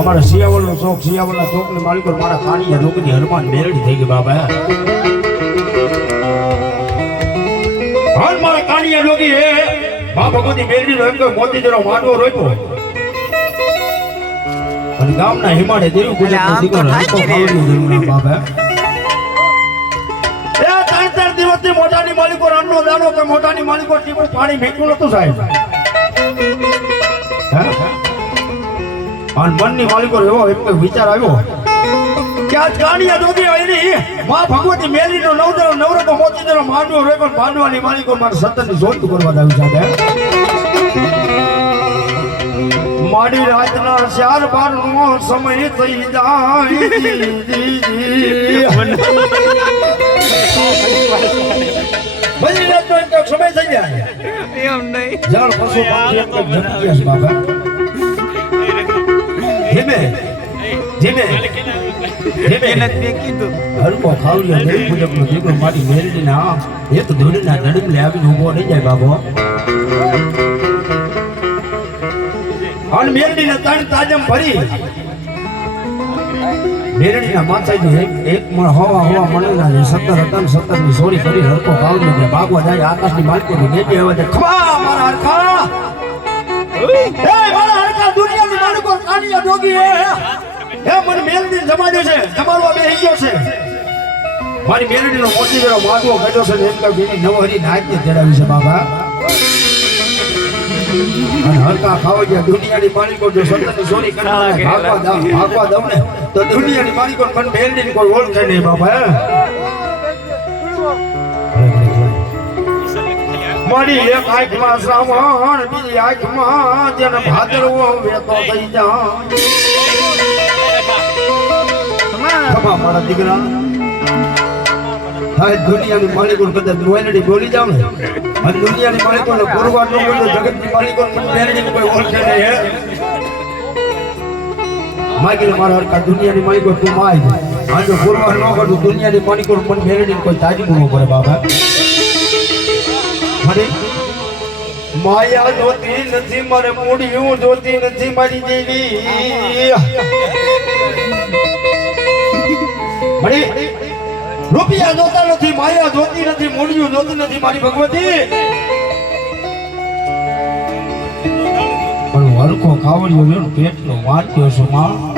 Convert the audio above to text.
અમારા સિયાવળનો ચોક સિયાવળના ચોકની માલિકો મારા કાનિયા રોગની હનુમાન મેરડી થઈ ગઈ બાબા હાલ મારા કાનિયા રોગી હે મા ભગવતી મેરડી નો એમ કે મોતી જેનો માંડવો રોપ્યો અને ગામના હિમાડે દેવું ગુજરાતનો આમ તો દીકરો થાય હરખો જ ને. ખાવડીનો જન્મ બાબા એ ત્રણ ચાર દિવસથી મોટાની માલિકો રણનો દાણો કે મોટાની માલિકો ટીપું પાણી મેક્યું નતું સાહેબ હે? અને મનની માલિકો એવો એમ વિચાર આવ્યો કે આજ ગાડીયા ડોગી આવી માં ભગવતી મેલીનો નવદરો નવરતો મોતીદરો માંડવો રે પણ માંડવાની માલિકો મારે સતતની જોતું કરવા દાવી સાથે માડી રાતના ચાર બાર નો સમય થઈ જાય. જી, જી, જી. બધી રાતનો એક એક સમય થઈ જાય. એમ નહીં. જળ પશુ એક એક બાબા ધીમે ધીમે ધીમે મેં કીધું. હલકો નહીં દીકરો મારી એક નડમલે આવીને ઊભો રહી જાય બાબો. અને મેરડીને ત્રણ તાજમ ભરી. મેરડીના માથાજી એક એક મણ હવા હવા મળેલા ને સત્તર હતા સત્તરની સોરી કરી હલકો ખાવલિયો ને ભાગવા જાય આકાશની માલકોની નેજે અવાજે ખવા મારા હરખા. એ મારા હરખા. માલિકો જોગી હે. મને મેલડી જમાડ્યો છે. જમાડવા બે ગયો છે. મારી મેલડીનો મોટી વેરો માગવો કાઢ્યો છે ને એક બીજી નવહરી નાચને જડાવી છે બાબા. અને હરકા ખાવા ગયા દુનિયાની માલિકો જો સત્તરની ચોરી કરે ભાગવા દઉં ભાગવા દઉં ને તો દુનિયાની માલિકો મને મેલડીની કોઈ ઓળખે નહીં બાબા મારી એક આંખમાં શ્રાવણ બીજી આંખમાં જેને ભાદરવો વેતો થઈ જાય. દુનિયાની માલિકો કદાચ રોયલડી બોલી જાવ ને? અને દુનિયાની માલિકો ને ગુરુવાર નો બોલો જગતની માલિકો મને કોઈ હરકા દુનિયાની માલિકો તું માય. આ જો ન કરું દુનિયાની માલિકો મને મેરડી કોઈ તાજી બોલવું પડે બાબા. મારી માયા જોતી નથી, મારે મૂડિયું જોતી નથી, મારી દેવી. મળી? રૂપિયા જોતા નથી, માયા જોતી નથી, મૂડિયું જોતી નથી, મારી ભગવતી. પણ વરખો ખાવડ્યો પેટનો વાંચ્યો છું, માં.